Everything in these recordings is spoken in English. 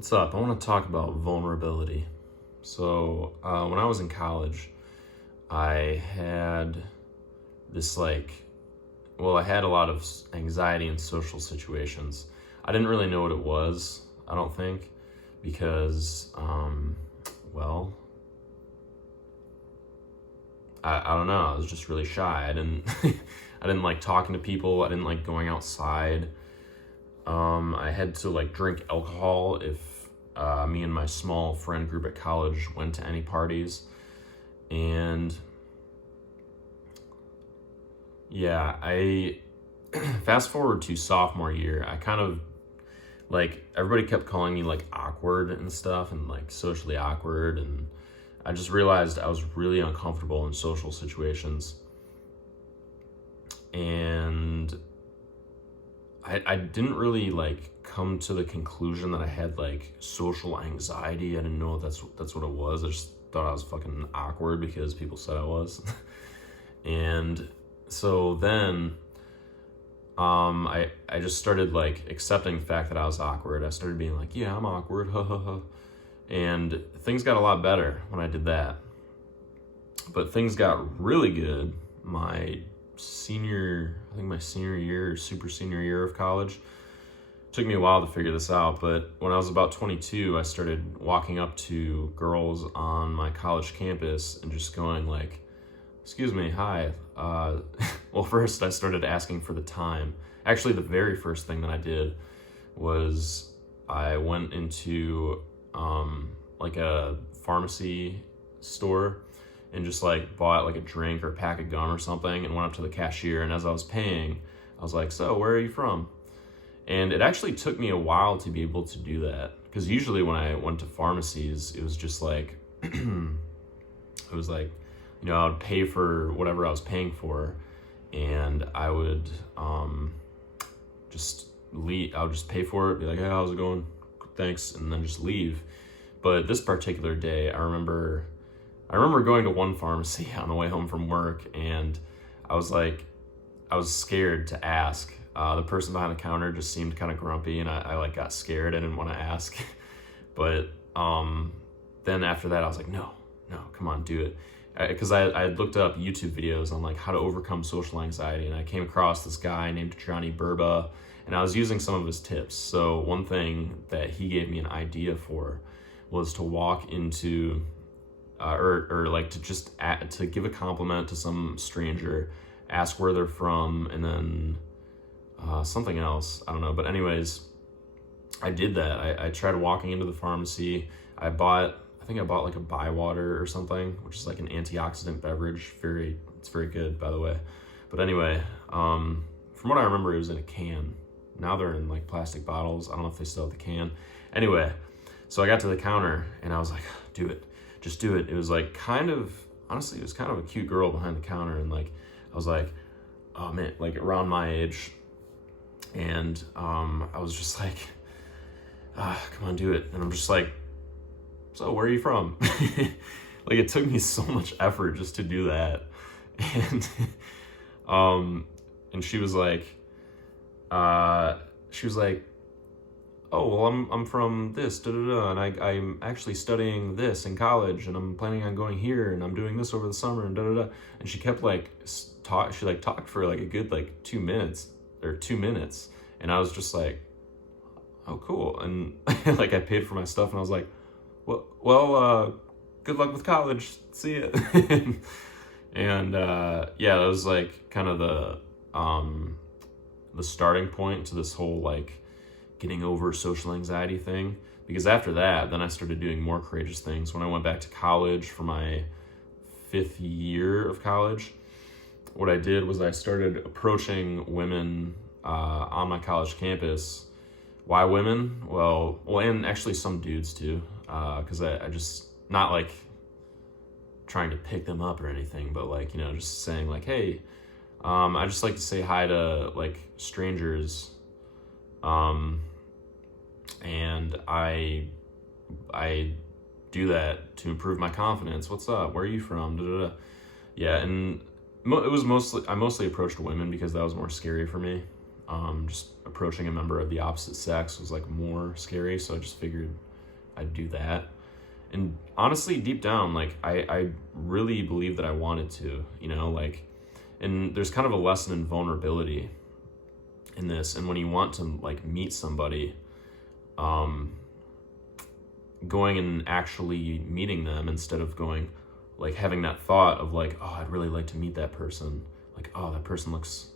What's up? I want to talk about vulnerability. When I was in college, I had this I had a lot of anxiety in social situations. I didn't really know what it was, I don't think, because, well, I don't know. I was just really shy. I didn't like talking to people. I didn't like going outside. I had to drink alcohol if me and my small friend group at college went to any parties. And yeah, I fast forward to sophomore year, I kind of everybody kept calling me awkward and stuff and socially awkward. And I just realized I was really uncomfortable in social situations. And I didn't really come to the conclusion that I had social anxiety. I didn't know that's what it was. I just thought I was fucking awkward because people said I was. And so then I just started accepting the fact that I was awkward. I started being yeah, I'm awkward, ha ha ha. And things got a lot better when I did that. But things got really good my senior year or super senior year of college. Took me a while to figure this out, but when I was about 22, I started walking up to girls on my college campus and just going excuse me, hi. Well, first I started asking for the time. Actually, the very first thing that I did was I went into a pharmacy store and just bought a drink or a pack of gum or something and went up to the cashier. And as I was paying, I was like, so where are you from? And it actually took me a while to be able to do that, because usually when I went to pharmacies, it was just I would pay for whatever I was paying for, and I would just leave. I would just pay for it, be like, hey, how's it going? Thanks, and then just leave. But this particular day, I remember going to one pharmacy on the way home from work, and I was scared to ask. The person behind the counter just seemed kind of grumpy, and I got scared. I didn't want to ask. But then after that, I was like, no, come on, do it. Because I had looked up YouTube videos on how to overcome social anxiety, and I came across this guy named Johnny Burba, and I was using some of his tips. So one thing that he gave me an idea for was to walk into to give a compliment to some stranger, ask where they're from, and then something else, I don't know. But anyways, I did that. I tried walking into the pharmacy. I think I bought a Bywater or something, which is an antioxidant beverage. It's very good, by the way. But anyway, from what I remember, it was in a can. Now they're in plastic bottles. I don't know if they still have the can. Anyway, so I got to the counter and I was like, do it. Just do it. It was honestly, it was kind of a cute girl behind the counter. And I was like, oh man, around my age. And I was just come on, do it. And I'm just so where are you from? It took me so much effort just to do that. And and she was like, oh, well, I'm from this, da da da, and I'm actually studying this in college, and I'm planning on going here, and I'm doing this over the summer, and da da da. And she kept she talked for a good 2 minutes, and I was just oh, cool. And I paid for my stuff, and I was like, well, good luck with college. See ya. And yeah, that was kind of the starting point to this whole getting over social anxiety thing. Because after that, then I started doing more courageous things. When I went back to college for my 5th year of college, what I did was I started approaching women on my college campus. Why women? Well, and actually some dudes too, because I just, not trying to pick them up or anything, but just saying hey, I just like to say hi to strangers, and I do that to improve my confidence. What's up? Where are you from? Da, da, da. Yeah, and I mostly approached women because that was more scary for me. Just approaching a member of the opposite sex was more scary, so I just figured I'd do that. And honestly, deep down, like I really believe that I wanted to, like, and there's kind of a lesson in vulnerability in this. And when you want to like meet somebody, going and actually meeting them instead of going, like having that thought of like, oh, I'd really like to meet that person. Like, oh, that person looks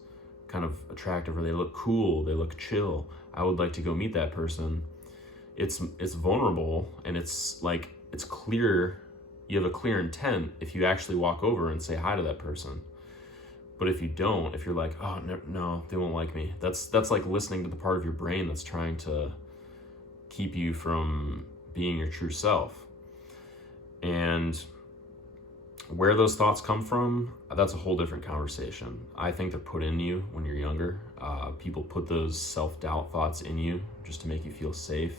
kind of attractive, or they look cool, they look chill. I would like to go meet that person. It's vulnerable, and it's like, it's clear, you have a clear intent if you actually walk over and say hi to that person. But if you don't, if you're like, oh, no, they won't like me, that's like listening to the part of your brain that's trying to keep you from being your true self. And where those thoughts come from, that's a whole different conversation. I think they're put in you when you're younger. People put those self-doubt thoughts in you just to make you feel safe.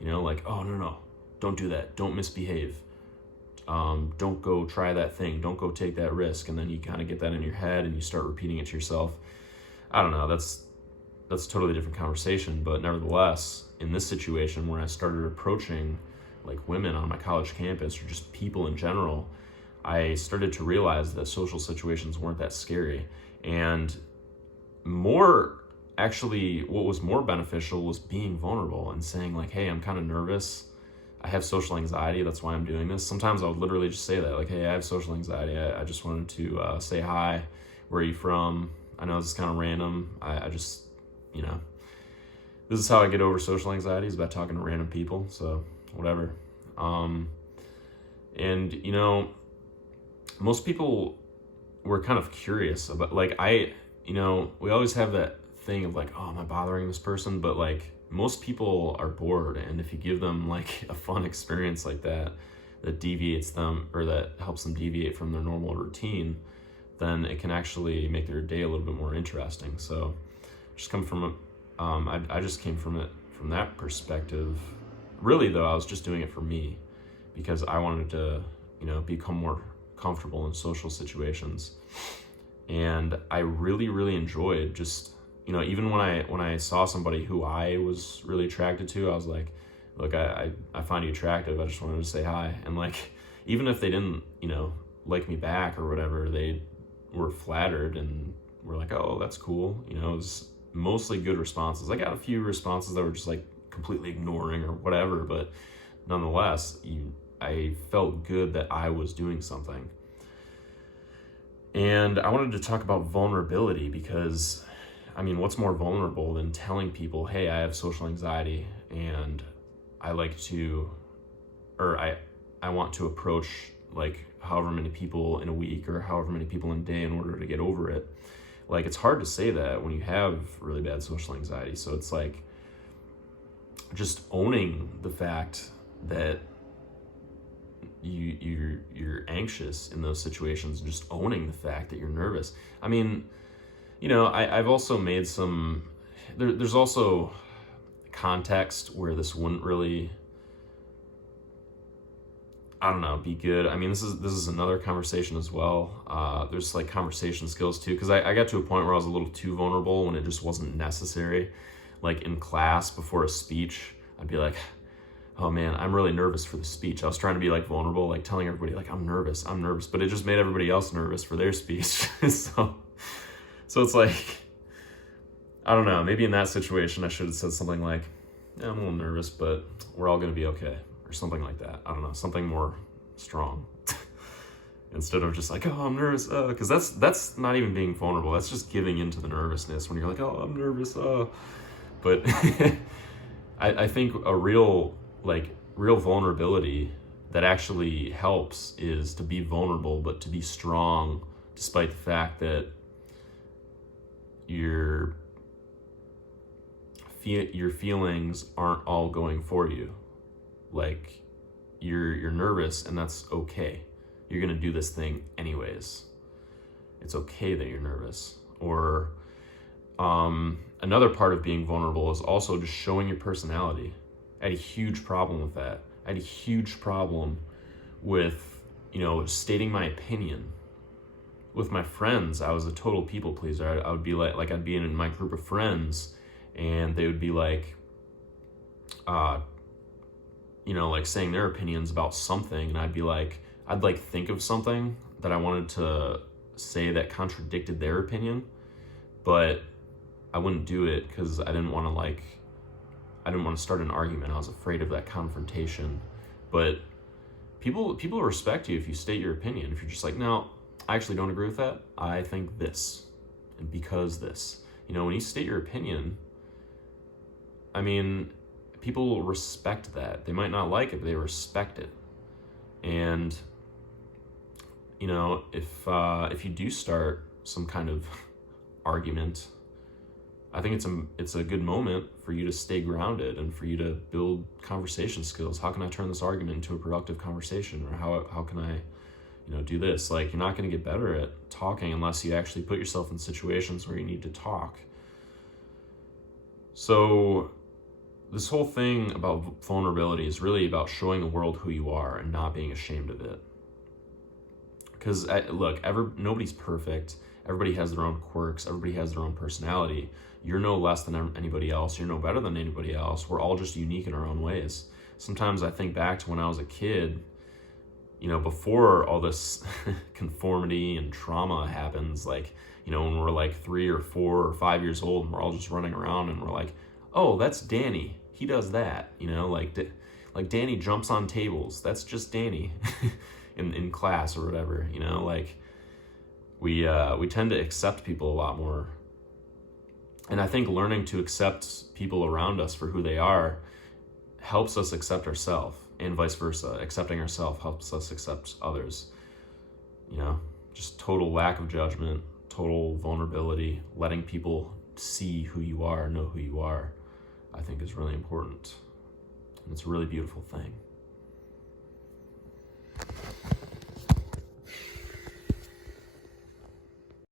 Like, oh, no, don't do that. Don't misbehave. Don't go try that thing. Don't go take that risk. And then you kind of get that in your head and you start repeating it to yourself. I don't know. That's a totally different conversation. But nevertheless, in this situation where I started approaching like women on my college campus, or just people in general, I started to realize that social situations weren't that scary. And what was more beneficial was being vulnerable and saying like, hey, I'm kind of nervous. I have social anxiety. That's why I'm doing this. Sometimes I would literally just say that, like, hey, I have social anxiety. I just wanted to say hi. Where are you from? I know this is kind of random. I just, this is how I get over social anxiety, is by talking to random people. So whatever. And, most people were kind of curious about, like, we always have that thing of like, oh, am I bothering this person? But like, most people are bored, and if you give them like a fun experience like that deviates them, or that helps them deviate from their normal routine, then it can actually make their day a little bit more interesting. So just come from I just came from it from that perspective. Really though, I was just doing it for me, because I wanted to, become more comfortable in social situations. And I really, really enjoyed just, even when I saw somebody who I was really attracted to, I was like, look, I find you attractive. I just wanted to say hi. And like, even if they didn't, like me back or whatever, they were flattered and were like, oh, that's cool. It was mostly good responses. I got a few responses that were just like completely ignoring or whatever, but nonetheless, I felt good that I was doing something. And I wanted to talk about vulnerability, because what's more vulnerable than telling people, hey, I have social anxiety and I like to, or I want to approach like however many people in a week or however many people in a day in order to get over it. Like, it's hard to say that when you have really bad social anxiety. So it's like just owning the fact that you're anxious in those situations, just owning the fact that you're nervous. I've also made there's also context where this wouldn't really, be good. This is another conversation as well. There's like conversation skills too, because I got to a point where I was a little too vulnerable when it just wasn't necessary. Like in class before a speech, I'd be like, oh man, I'm really nervous for the speech. I was trying to be like vulnerable, like telling everybody like, I'm nervous, but it just made everybody else nervous for their speech. So it's like, I don't know, maybe in that situation I should have said something like, yeah, I'm a little nervous, but we're all gonna be okay, or something like that. I don't know, something more strong. Instead of just like, oh, I'm nervous, because that's not even being vulnerable. That's just giving into the nervousness when you're like, oh, I'm nervous, But I think a real vulnerability that actually helps is to be vulnerable, but to be strong despite the fact that your feelings aren't all going for you. Like, you're nervous, and that's okay. You're gonna do this thing anyways. It's okay that you're nervous. Or another part of being vulnerable is also just showing your personality. I had a huge problem with that. I had a huge problem with, stating my opinion. With my friends, I was a total people pleaser. I would be like I'd be in my group of friends, and they would be like, like saying their opinions about something, and I'd think of something that I wanted to say that contradicted their opinion, but I wouldn't do it because I didn't want to start an argument. I was afraid of that confrontation. But people respect you if you state your opinion. If you're just like, no, I actually don't agree with that. I think this, and because this. When you state your opinion, I mean, people respect that. They might not like it, but they respect it. And if you do start some kind of argument, I think it's a good moment for you to stay grounded and for you to build conversation skills. How can I turn this argument into a productive conversation? Or how can I, do this? Like, you're not going to get better at talking unless you actually put yourself in situations where you need to talk. So this whole thing about vulnerability is really about showing the world who you are and not being ashamed of it. Because look, nobody's perfect. Everybody has their own quirks. Everybody has their own personality. You're no less than anybody else. You're no better than anybody else. We're all just unique in our own ways. Sometimes I think back to when I was a kid, before all this conformity and trauma happens, like, when we're like 3 or 4 or 5 years old and we're all just running around and we're like, oh, that's Danny. He does that, like Danny jumps on tables. That's just Danny in class or whatever, like we tend to accept people a lot more. And I think learning to accept people around us for who they are helps us accept ourselves, and vice versa. Accepting ourselves helps us accept others. Just total lack of judgment, total vulnerability, letting people see who you are, know who you are, I think is really important. And it's a really beautiful thing.